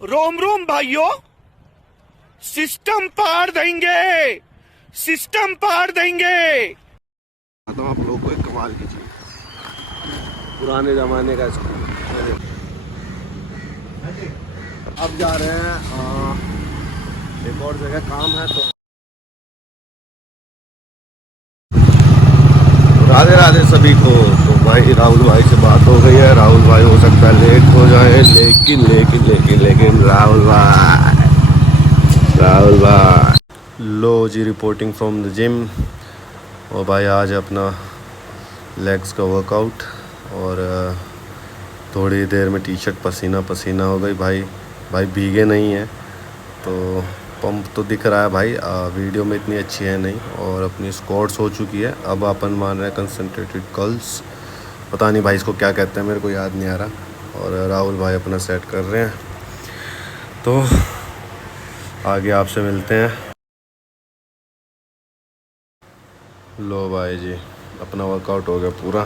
रोम रोम भाइयों, सिस्टम पार देंगे, सिस्टम पार देंगे। तो आप लोगों को एक कमाल की चीज, पुराने जमाने का स्कूल। अब जा रहे हैं एक और जगह काम है, तो राधे राधे सभी को। तो भाई राहुल भाई से बात हो गई है। राहुल भाई हो सकता है लेट हो जाए, लेकिन लेकिन लेकिन लेकिन राहुल भाई लो जी, रिपोर्टिंग फ्रॉम द जिम। और भाई आज अपना लेग्स का वर्कआउट, और थोड़ी देर में टी शर्ट पसीना पसीना हो गई। भाई भीगे नहीं है तो पंप तो दिख रहा है भाई, वीडियो में इतनी अच्छी है नहीं। और अपनी स्क्वाट्स हो चुकी है। अब अपन मान रहे हैं कंसंट्रेटेड कर्ल्स, पता नहीं भाई इसको क्या कहते हैं, मेरे को याद नहीं आ रहा। और राहुल भाई अपना सेट कर रहे हैं, तो आगे आपसे मिलते हैं। लो भाई जी, अपना वर्कआउट हो गया पूरा।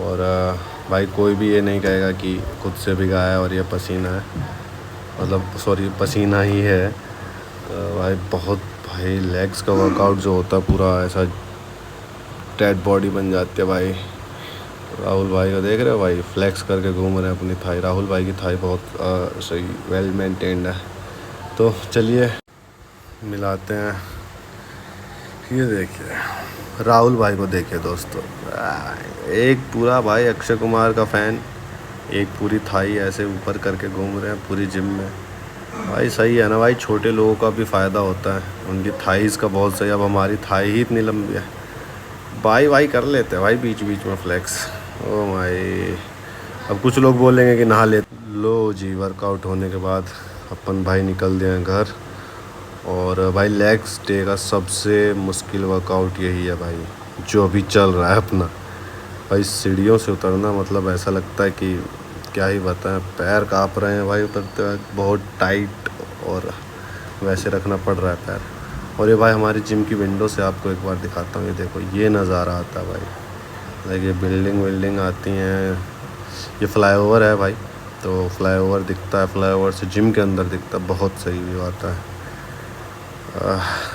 और भाई कोई भी ये नहीं कहेगा कि खुद से भिगाया है और ये पसीना है, मतलब सॉरी पसीना ही है। भाई बहुत भाई लेग्स का वर्कआउट जो होता है पूरा ऐसा टैट बॉडी बन जाती है भाई। राहुल भाई को देख रहे हो भाई, फ्लेक्स करके घूम रहे हैं अपनी थाई। राहुल भाई की थाई बहुत सही वेल मेंटेन्ड है। तो चलिए मिलाते हैं। ये देखिए राहुल भाई को, देखिए दोस्तों, एक पूरा भाई अक्षय कुमार का फ़ैन, एक पूरी थाई ऐसे ऊपर करके घूम रहे हैं पूरी जिम में। भाई सही है ना भाई, छोटे लोगों का भी फ़ायदा होता है, उनकी थाईज़ का बहुत सही। अब हमारी थाई ही इतनी लंबी है, भाई कर लेते हैं भाई बीच बीच में फ्लेक्स। ओ भाई अब कुछ लोग बोलेंगे कि नहा ले। लो जी, वर्कआउट होने के बाद अपन भाई निकल दिए हैं घर। और भाई लेग्स डे का सबसे मुश्किल वर्कआउट यही है भाई, जो अभी चल रहा है अपना। भाई सीढ़ियों से उतरना मतलब ऐसा लगता है कि क्या ही बताएं, पैर काँप रहे हैं भाई उतरते वक्त, बहुत टाइट और वैसे रखना पड़ रहा है पैर। और ये भाई हमारी जिम की विंडो से आपको एक बार दिखाता हूँ, ये देखो ये नज़ारा आता है भाई। देखिए बिल्डिंग आती हैं, ये फ्लाईओवर है भाई, तो फ्लाईओवर दिखता है, फ्लाईओवर से जिम के अंदर दिखता है, बहुत सही व्यू आता है।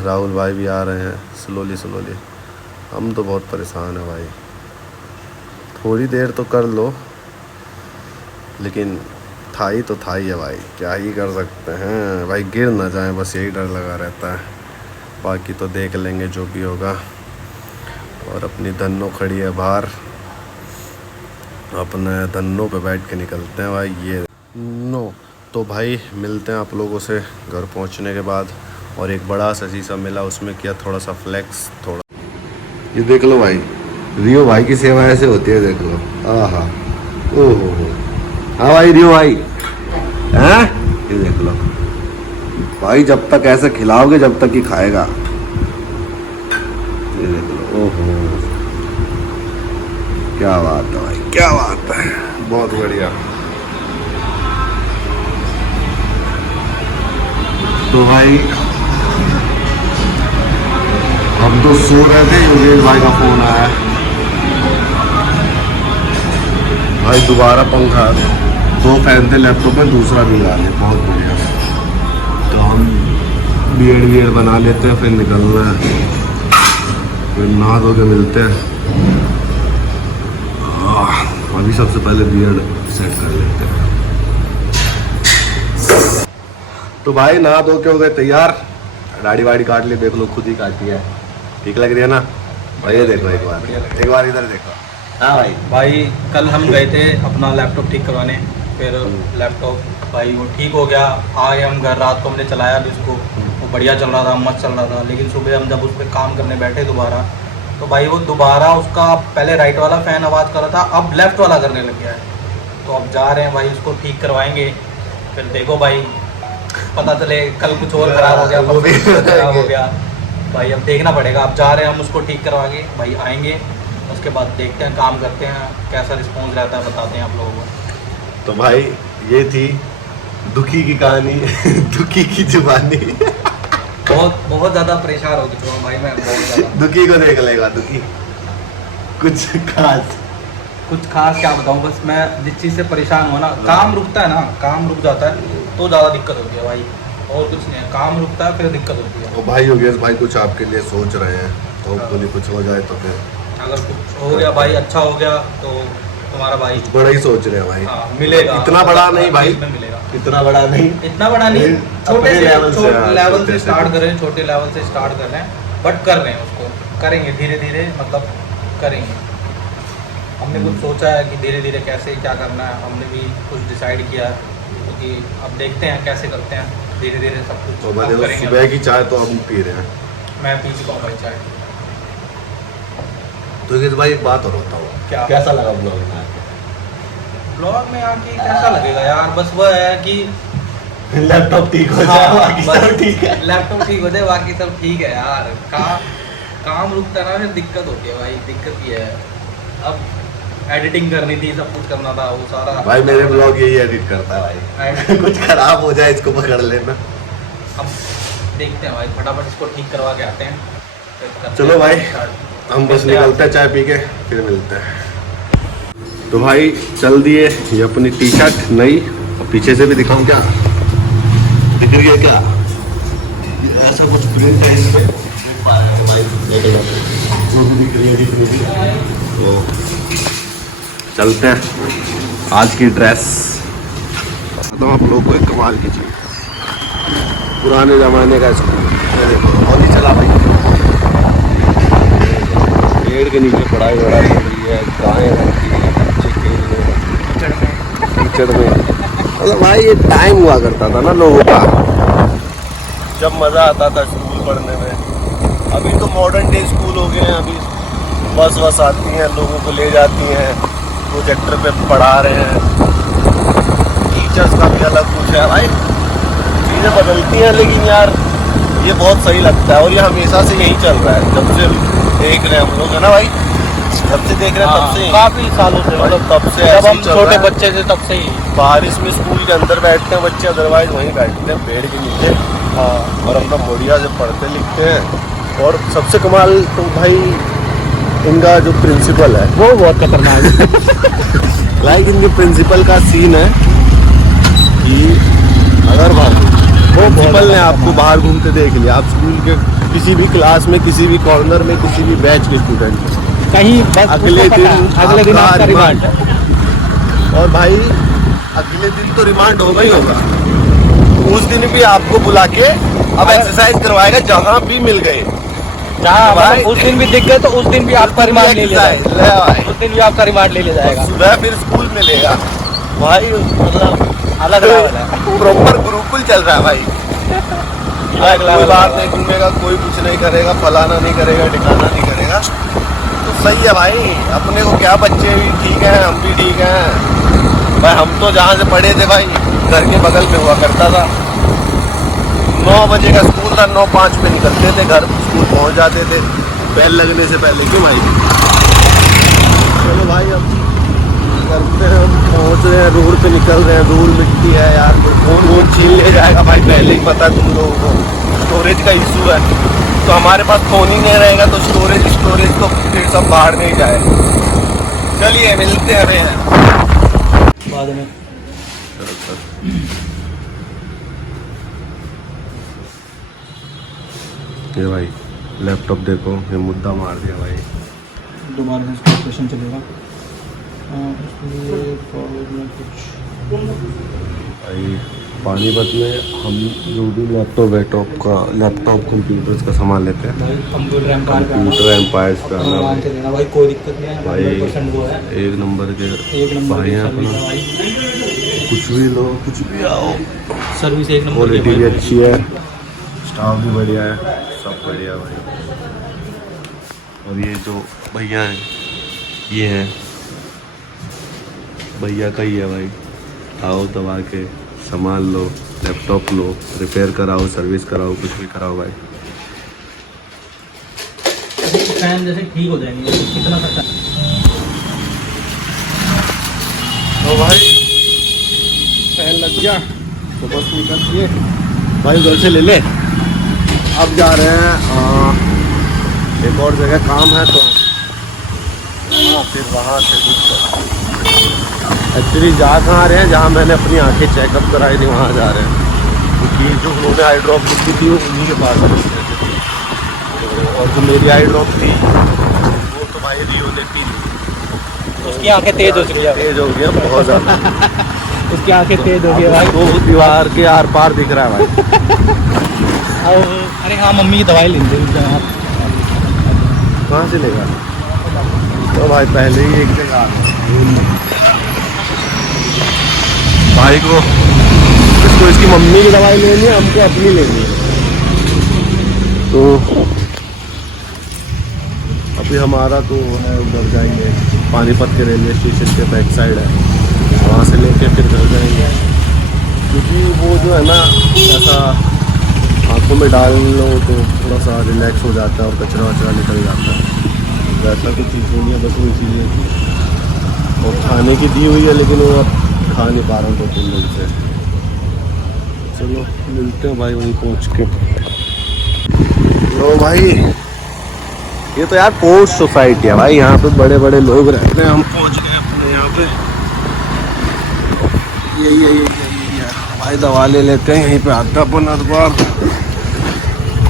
राहुल भाई भी आ रहे हैं स्लोली। हम तो बहुत परेशान हैं भाई, थोड़ी देर तो कर लो, लेकिन थाई तो थाई है भाई, क्या ही कर सकते हैं भाई, गिर ना जाए बस यही डर लगा रहता है। बाकी तो देख लेंगे जो भी होगा। और अपनी धन्नो खड़ी है बाहर, अपने धन्नो पे बैठ के निकलते हैं भाई। ये नो तो भाई मिलते हैं आप लोगों से घर पहुंचने के बाद। और एक बड़ा सा शीशा मिला, उसमें किया थोड़ा सा फ्लेक्स थोड़ा। ये देख लो भाई, रियो भाई की सेवा ऐसे होती है, देख लो। आहा, ओहो हो, हाँ भाई रियो भाई हैं, ये देख लो भाई, जब तक ऐसे खिलाओगे जब तक ही खाएगा। ये देख लो, ओहो क्या बात है भाई, क्या बात है, बहुत बढ़िया। तो भाई हम तो सो रहे थे, योगेश भाई का फोन आया भाई, दोबारा पंखा, 2 फैन थे लैपटॉप में, दूसरा भी ला ले, बहुत बढ़िया। तो हम बीएड बना लेते हैं, फिर निकलना है, फिर नहा धो के मिलते हैं। अभी सबसे पहले बीएड सेट कर लेते हैं। तो भाई नहा धो के हो गए तैयार, दाढ़ी वाड़ी काट ली, देख लो खुद ही काटी है, ठीक लग रही है ना भाई? ये देखो एक बार इधर देखो। हाँ भाई कल हम गए थे अपना लैपटॉप ठीक करवाने, फिर लैपटॉप भाई वो ठीक हो गया, आए हम घर, रात को हमने चलाया भी उसको, वो बढ़िया चल रहा था, मस्त चल रहा था। लेकिन सुबह हम जब उस पर काम करने बैठे दोबारा, तो भाई वो दोबारा उसका पहले राइट वाला फ़ैन आवाज़ कर रहा था, अब लेफ़्ट वाला करने लग गया है। तो अब जा रहे हैं भाई उसको ठीक करवाएंगे, फिर देखो भाई पता चले कल कुछ और ख़राब हो गया, ख़राब हो गया भाई, अब देखना पड़ेगा। अब जा रहे हैं हम उसको ठीक करवाएंगे भाई, आएंगे उसके बाद देखते हैं, काम करते हैं, कैसा रिस्पॉन्स रहता है बताते हैं आप लोगों को। तो भाई ये थी दुखी की कहानी दुखी की जुबानी बहुत ज़्यादा परेशान हो चुका हूँ भाई मैं, बहुत ज़्यादा। दुखी को देख लेगा, दुखी कुछ खास कुछ खास क्या बताऊँ, बस मैं जिस चीज़ से परेशान हुआ ना, काम रुकता है ना, काम रुक जाता है तो ज़्यादा दिक्कत होती है भाई, और कुछ नहीं है, काम रुकता है फिर दिक्कत होती है। तो भाई योगेश भाई कुछ आपके लिए सोच रहे हैं, तो होपफुली कुछ हो जाए तो फिर अगर कुछ हो गया भाई, अच्छा हो गया तो तुम्हारा भाई कुछ बड़ा ही सोच रहे हैं भाई। हाँ, मिलेगा। इतना बड़ा नहीं भाई, में मिलेगा, इतना बड़ा नहीं, इतना बड़ा नहीं, छोटे अपने लेवल से, लेवल से छोटे स्टार्ट से। कर रहे हैं, छोटे लेवल से स्टार्ट कर रहे हैं, बट कर रहे हैं उसको, करेंगे धीरे धीरे, मतलब करेंगे। हमने कुछ सोचा है कि धीरे धीरे कैसे क्या करना है, हमने भी कुछ डिसाइड किया है, क्योंकि अब देखते हैं कैसे करते हैं, धीरे धीरे सब कुछ तो हम मैंने करेंगे। सुबह की चाय तो हम पी रहे हैं। मैं पी चुका हूँ भाई चाय। तो योगेश भाई एक बात और बताओ, क्या? कैसा लगा ब्लॉग में? ब्लॉग में आके कैसा लगेगा यार, बस वह है कि लैपटॉप ठीक हो जाए, बाकी सब ठीक है। लैपटॉप ठीक हो जाए, बाकी सब ठीक है यार। काम रुकता है ना, फिर दिक्कत होती है भाई, दिक्कत ये है। अब एडिटिंग करनी थी, सब कुछ करना था, वो सारा भाई मेरे ब्लॉग यही एडिट करता है भाई। कुछ खराब हो जाए इसको पकड़ लेना। अब देखते हैं भाई, फटाफट इसको ठीक करवा के आते हैं, फिर करते चलो हैं भाई, start। हम बस निकलते हैं चाय पी के, फिर मिलते हैं। तो भाई चल दिए, ये अपनी टी शर्ट नई, और पीछे से भी दिखाऊं क्या, दिख रही है क्या, ऐसा कुछ प्रिंट है इसमें, जो भी दिख रही है। तो चलते हैं, आज की ड्रेस तो आप लोग को एक कमाल की चीज, पुराने जमाने का स्कूल, बहुत ही चला भाई, पेड़ के नीचे पढ़ाई वढ़ाई हो रही है, गायें रखी है, बच्चे खेल रहे हैं कीचड़ में। मतलब भाई ये टाइम हुआ करता था ना लोगों का, जब मज़ा आता था स्कूल पढ़ने में। अभी तो मॉडर्न डे स्कूल हो गए हैं, अभी बस आती हैं, लोगों को ले जाती हैं, प्रोजेक्टर पे पढ़ा रहे हैं, टीचर्स का भी अलग कुछ है भाई, चीज़ें बदलती हैं। लेकिन यार ये बहुत सही लगता है, और ये हमेशा से यही चल रहा है, जब से देख रहे हैं हम लोग, है ना भाई, जब से देख रहे हैं तब से, काफी सालों से, मतलब तब से जब ऐसे हम ही चल छोटे रहा है। बच्चे थे तब से ही। बारिश में स्कूल के अंदर बैठते हैं बच्चे, अदरवाइज वहीं बैठते हैं पेड़ के नीचे, और अपना बढ़िया से पढ़ते लिखते हैं। और सबसे कमाल तो भाई इनका जो प्रिंसिपल है वो बहुत खतरनाक है। लाइक इनके प्रिंसिपल का सीन है कि अगर प्रिंसिपल ने आपको बाहर घूमते देख लिया, आप स्कूल के किसी भी क्लास में, किसी भी कॉर्नर में, किसी भी बैच के स्टूडेंट कहीं बस अगले दिन आपका रिमांड। और भाई अगले दिन तो रिमांड होगा ही होगा, उस दिन भी आपको बुला के अब एक्सरसाइज करवाएगा, जहाँ भी मिल गए, जहाँ भाई उस दिन भी दिख गए तो उस दिन भी आपका रिमांड ले लिया जाएगा, ले भाई, उस दिन भी आपका रिमांड ले लिया जाएगा। सुबह फिर स्कूल मिलेगा भाई, मतलब अलग लेवल है, प्रॉपर गुरुकुल चल रहा है भाई। अलग कोई लेवल बात नहीं घूमेगा, कोई कुछ नहीं करेगा, फलाना नहीं करेगा, ठिकाना नहीं करेगा, तो सही है भाई। अपने को क्या, बच्चे भी ठीक हैं, हम भी ठीक हैं भाई। हम तो जहाँ से पढ़े थे भाई, घर के बगल में हुआ करता था, 9 बजे का स्कूल था, 9:05 में निकलते थे घर, स्कूल पहुँच जाते थे बेल लगने से पहले। क्यों भाई? चलो भाई अब करते हैं, हम पहुँच रहे हैं, रोड पे निकल रहे हैं, धूल मिट्टी है यार, फोन छीन ले जाएगा भाई, पहले ही पता है तुम लोगों को, स्टोरेज का इशू है, तो हमारे पास फ़ोन ही नहीं रहेगा तो स्टोरेज तो फिर सब बाहर नहीं जाए। चलिए मिलते हैं बाद में। ये भाई लैपटॉप देखो, ये मुद्दा मार दिया भाई। दोबारा से क्वेश्चन चलेगा, इसलिए प्रॉब्लम में कुछ भाई पानीपत में हम जो भी लैपटॉप कंप्यूटर्स का सामान लेते हैं, भाई कंप्यूटर एम्पायर पे आना, कंप्यूटर एम्पायर्स पे आना आराम से लेना भाई, कोई दिक्कत नहीं है भाई, 100% वो है, एक नंबर के एक नंबर भाई की हैं सर्विस अपना, है भाई, कुछ भी लो, कुछ भी आओ, सर्विस एक नंबर की क्वालिटी है भी भाई। अच्छी है, स्टाफ भी बढ़िया है, सब बढ़िया भाई। और ये जो भैया हैं, ये हैं भैया का ही है भाई, आओ दबा के सामान लो, लैपटॉप लो, रिपेयर कराओ, सर्विस कराओ, कुछ भी कराओ भाई। फैन जैसे ठीक हो जाएंगे, कितना खर्चा। तो भाई फैन लग गया तो बस निकल दिए भाई, उधर से ले ले। अब जा रहे हैं एक और जगह काम है, तो हाँ फिर वहाँ से एक्चुअली जा कहाँ रहे हैं, जहाँ मैंने अपनी आंखें चेकअप कराई थी वहाँ जा रहे हैं, क्योंकि जो उन्होंने आई ड्रॉप लिखी थी वो उन्हीं के पास है। और जो मेरी आई ड्रॉप थी वो तो भाई रियो ने पी ली, उसकी आंखें तेज हो चुकी है, तेज हो गया बहुत ज़्यादा। उसकी आंखें तेज हो गई भाई, वो दीवार के आर पार दिख रहा है भाई। अरे हाँ मम्मी की दवाई लेंगे कहाँ से लेगा? तो भाई पहले ही एक जगह भाई को, इसको इसकी मम्मी की दवाई लेनी है, हमको अपनी लेनी है। तो अभी हमारा तो है उधर जाएंगे, पानीपत के रेलवे स्टेशन के बैक साइड है, वहाँ से लेके फिर घर जाएंगे, क्योंकि वो जो है ना ऐसा आँखों में डाल लो तो थोड़ा सा रिलैक्स हो जाता है और कचरा वचरा निकल जाता है। वैसा कुछ चीज़ नहीं है, बस वो इसीलिए और खाने की दी हुई है, लेकिन वो अब खा नहीं पा रहा हूँ 2-3 दिन से। चलो मिलते हैं भाई वहीं पहुँच के। तो भाई ये तो यार पोस्ट सोसाइटी है भाई, यहाँ पे बड़े बड़े लोग रहते हैं। हम पहुँच गए अपने यहाँ पे, यही भाई दवा ले लेते हैं यहीं पे। आता अपन अखबार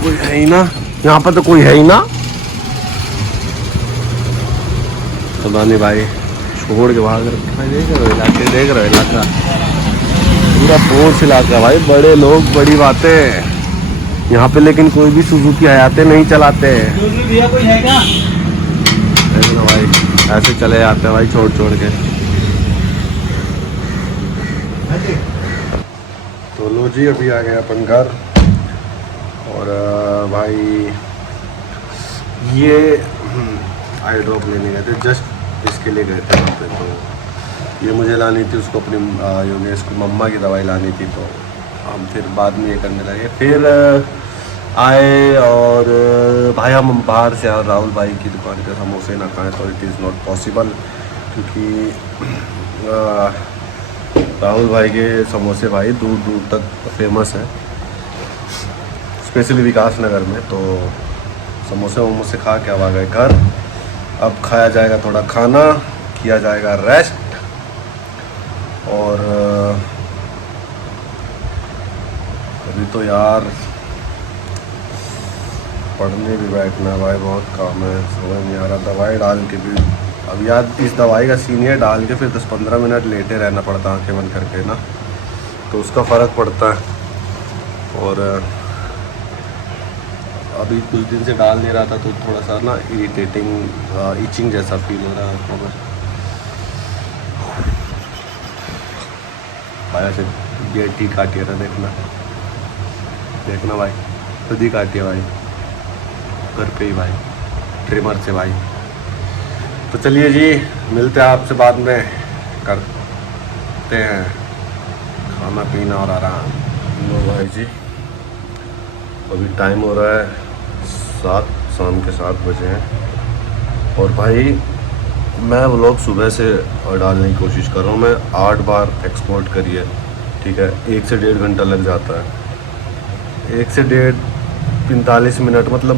कोई है ही ना यहाँ पर, तो कोई है ही ना, पता नहीं भाई, छोड़ के भाग रहे। देख रहे हो इलाके, देख रहे हो इलाका पूरा पोस्ट इलाका भाई, बड़े लोग बड़ी बातें यहाँ पे, लेकिन कोई भी सुजुकी हयाते नहीं चलाते हैं। भैया कोई है क्या? देख लो भाई ऐसे चले जाते हैं भाई छोड़ छोड़ के। तो लो जी अभी आ गए अपन घर, और भाई ये आई ड्रॉप लेने गए थे, जस्ट इसके लिए गए थे वहाँ पे। तो ये मुझे लानी थी, उसको अपनी योगेश को मम्मा की दवाई लानी थी, तो हम फिर बाद में ये करने लगे। फिर आए और भाई हम बाहर से और राहुल भाई की दुकान के समोसे ना खाएं तो इट इज़ नॉट पॉसिबल, क्योंकि राहुल भाई के समोसे भाई दूर दूर तक फेमस है, स्पेशली विकास नगर में। तो समोसे वमोसे खा के अब आ गए घर। अब खाया जाएगा थोड़ा खाना, किया जाएगा रेस्ट, और अभी तो यार पढ़ने भी बैठना भाई, बहुत काम है, समझ नहीं आ रहा। दवाई डाल के भी अब यार इस दवाई का सीन है, डाल के फिर 10-15 मिनट लेटे रहना पड़ता है आँखें बंद करके ना, तो उसका फ़र्क पड़ता है। और अभी कुछ दिन से डाल नहीं रहा था तो थोड़ा सा ना इरिटेटिंग इचिंग जैसा फील हो रहा है आँखों में भाई। ऐसे ये ठीक काटी है, देखना देखना भाई, खुद ही काटी है भाई, घर पे ही भाई, ट्रिमर से भाई। तो चलिए जी मिलते हैं आपसे बाद में, करते हैं खाना पीना और आराम। लो भाई जी अभी टाइम हो रहा है 7, शाम के 7 बजे हैं, और भाई मैं व्लॉग सुबह से डालने की कोशिश कर रहा हूँ। मैं 8 बार एक्सपोर्ट करी है, ठीक है, 1 से 1.5 घंटा लग जाता है, 1 से 45 मिनट मतलब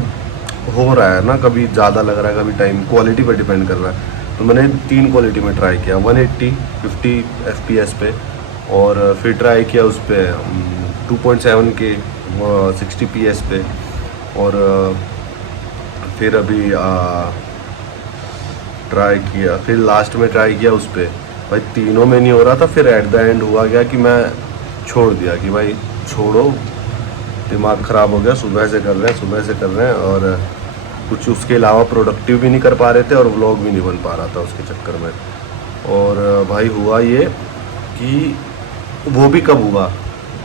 हो रहा है ना, कभी ज़्यादा लग रहा है, कभी टाइम क्वालिटी पर डिपेंड कर रहा है। तो मैंने 3 क्वालिटी में ट्राई किया, 180 50 FPS पे, और फिर ट्राई किया उस पर 2.7 के 60 PS पे, और फिर अभी ट्राई किया, फिर लास्ट में ट्राई किया उस पर। भाई तीनों में नहीं हो रहा था, फिर एट द एंड हुआ गया कि मैं छोड़ दिया कि भाई छोड़ो, दिमाग ख़राब हो गया, सुबह से कर रहे हैं और कुछ उसके अलावा प्रोडक्टिव भी नहीं कर पा रहे थे, और व्लॉग भी नहीं बन पा रहा था उसके चक्कर में। और भाई हुआ ये कि वो भी कब हुआ,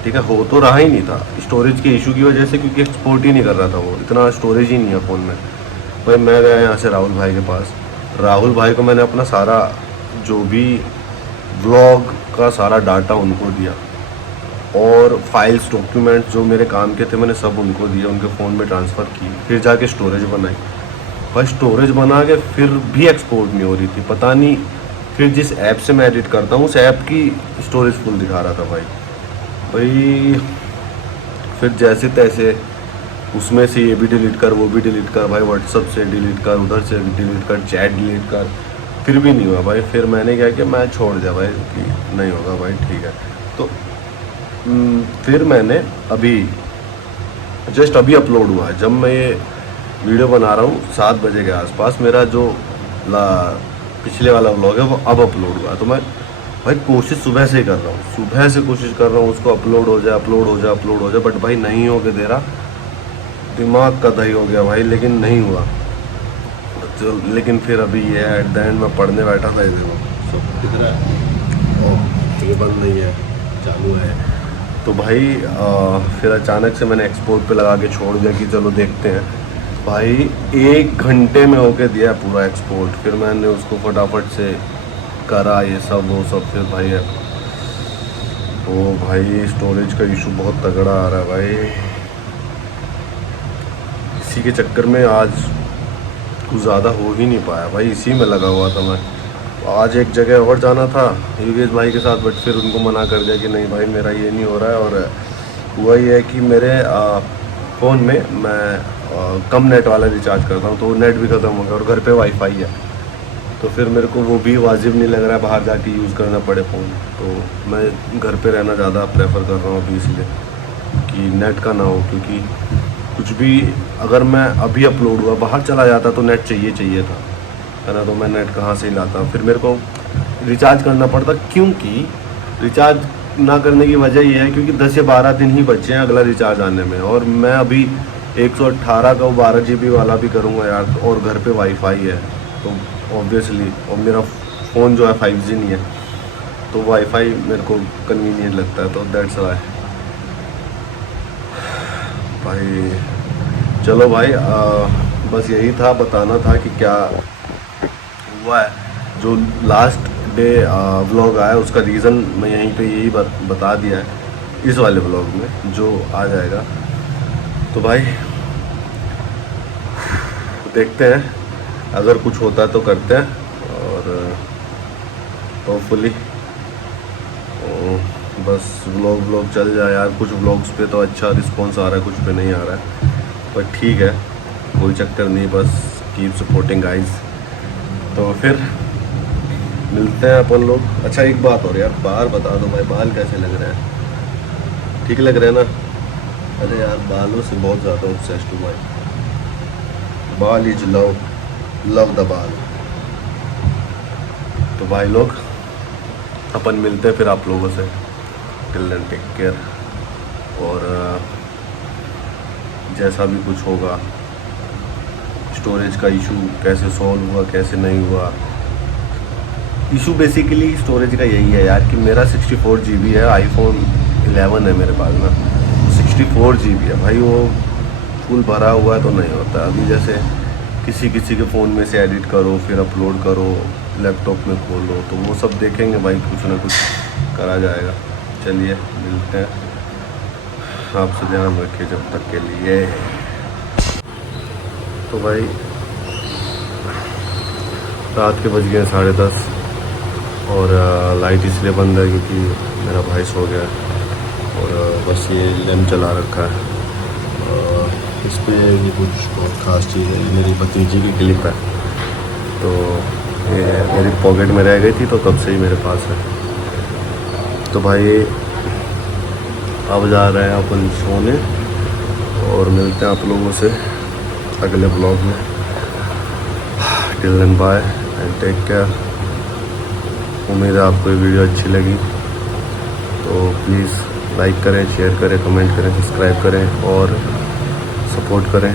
ठीक है, हो तो रहा ही नहीं था, स्टोरेज के इशू की वजह से, क्योंकि एक्सपोर्ट ही नहीं कर रहा था वो, इतना स्टोरेज ही नहीं है फ़ोन में। भाई मैं गया यहाँ से राहुल भाई के पास, राहुल भाई को मैंने अपना सारा जो भी व्लॉग का सारा डाटा उनको दिया, और फाइल्स डॉक्यूमेंट जो मेरे काम के थे मैंने सब उनको दिए, उनके फ़ोन में ट्रांसफ़र की, फिर जाके स्टोरेज बनाई। भाई स्टोरेज बना के फिर भी एक्सपोर्ट नहीं हो रही थी, पता नहीं, फिर जिस ऐप से मैं एडिट करता हूँ उस ऐप की स्टोरेज फुल दिखा रहा था भाई। फिर जैसे तैसे उसमें से ये भी डिलीट कर, वो भी डिलीट कर, भाई व्हाट्सअप से डिलीट कर, उधर से डिलीट कर, चैट डिलीट कर, फिर भी नहीं हुआ भाई। फिर मैंने क्या किया, मैं छोड़ दिया भाई कि नहीं होगा भाई, ठीक है। तो फिर मैंने अभी जस्ट अभी अपलोड हुआ है, जब मैं ये वीडियो बना रहा हूँ 7 बजे के आसपास, मेरा जो पिछले वाला व्लॉग है वो अब अपलोड हुआ है। तो मैं भाई कोशिश सुबह से ही कर रहा हूँ, सुबह से कोशिश कर रहा हूँ उसको अपलोड हो जाए, अपलोड हो जाए, अपलोड हो जाए, बट भाई नहीं हो के दे रहा, दिमाग का दही हो गया भाई, लेकिन नहीं हुआ। तो लेकिन फिर अभी ये एट द एंड मैं पढ़ने बैठा था, ये देखो सब किधर है, ये बंद नहीं है, चालू है। तो भाई फिर अचानक से मैंने एक्सपोर्ट पे लगा के छोड़ दिया कि चलो देखते हैं। भाई 1 घंटे में होके दिया पूरा एक्सपोर्ट। फिर मैंने उसको फटाफट से करा, ये सब वो सब। फिर भाई तो भाई स्टोरेज का इशू बहुत तगड़ा आ रहा है भाई, इसी के चक्कर में आज कुछ ज़्यादा हो ही नहीं पाया भाई, इसी में लगा हुआ था मैं। आज एक जगह और जाना था योगेश भाई के साथ, बट फिर उनको मना कर दिया कि नहीं भाई मेरा ये नहीं हो रहा है। और हुआ ये है कि मेरे फ़ोन में मैं कम नेट वाला रिचार्ज करता हूँ, तो नेट भी ख़त्म हो गया और घर पे वाईफाई है, तो फिर मेरे को वो भी वाजिब नहीं लग रहा है बाहर जाके यूज़ करना पड़े फ़ोन। तो मैं घर पे रहना ज़्यादा प्रेफर कर रहा हूँ अभी, इसलिए कि नेट का ना हो, क्योंकि कुछ भी अगर मैं अभी अपलोड हुआ बाहर चला जाता तो नेट चाहिए था, है ना। तो मैं नेट कहाँ से ही लाता, फिर मेरे को रिचार्ज करना पड़ता, क्योंकि रिचार्ज ना करने की वजह ये है क्योंकि 10 या 12 दिन ही बचे हैं अगला रिचार्ज आने में, और मैं अभी 118 का 12 GB वाला भी करूँगा यार, और घर पे वाईफाई है तो ऑब्वियसली, और मेरा फ़ोन जो है 5G नहीं है, तो वाईफाई मेरे को कन्वीनियंट लगता है, तो दैट्स वाई भाई। चलो भाई बस यही था, बताना था कि क्या हुआ है। जो लास्ट डे व्लॉग आया उसका रीज़न मैं यहीं पे यही बता दिया है इस वाले व्लॉग में जो आ जाएगा। तो भाई देखते हैं, अगर कुछ होता है तो करते हैं, और होपफुली बस व्लॉग चल जाए यार। कुछ व्लॉग्स पे तो अच्छा रिस्पॉन्स आ रहा है, कुछ पे नहीं आ रहा है, पर ठीक है, कोई चक्कर नहीं, बस कीप सपोर्टिंग गाइस। तो फिर मिलते हैं अपन लोग। अच्छा एक बात और यार, बाल बता दो भाई, बाल कैसे लग रहे हैं? ठीक लग रहे हैं ना? अरे यार बालों से बहुत ज़्यादा ऑब्सेस्ड हूँ भाई, बाल इज लव द बाल। तो भाई लोग अपन मिलते हैं फिर आप लोगों से, टिल देन टेक केयर। और जैसा भी कुछ होगा, स्टोरेज का इशू कैसे सॉल्व हुआ कैसे नहीं हुआ, इशू बेसिकली स्टोरेज का यही है यार कि मेरा 64 GB है, iPhone 11 है मेरे पास ना, 64 GB है भाई, वो फुल भरा हुआ है तो नहीं होता। अभी जैसे किसी के फ़ोन में से एडिट करो, फिर अपलोड करो, लैपटॉप में खोलो, तो वो सब देखेंगे भाई, कुछ ना कुछ करा जाएगा। चलिए मिलते हैं, आपसे ध्यान रखिए जब तक के लिए। तो भाई रात के बज गए 10:30 और लाइट इसलिए बंद है क्योंकि मेरा भाई सो गया है, और बस ये लैम्प चला रखा है। इस पर ये कुछ बहुत ख़ास चीज़ है, मेरी भतीजी की क्लिप है, तो ये मेरी पॉकेट में रह गई थी तो तब से ही मेरे पास है। तो भाई अब जा रहे हैं अपन सोने, और मिलते हैं आप लोगों से अगले ब्लॉग में। Till then bye and take care. उम्मीद है आपको ये वीडियो अच्छी लगी, तो प्लीज़ लाइक करें, शेयर करें, कमेंट करें, सब्सक्राइब करें और सपोर्ट करें।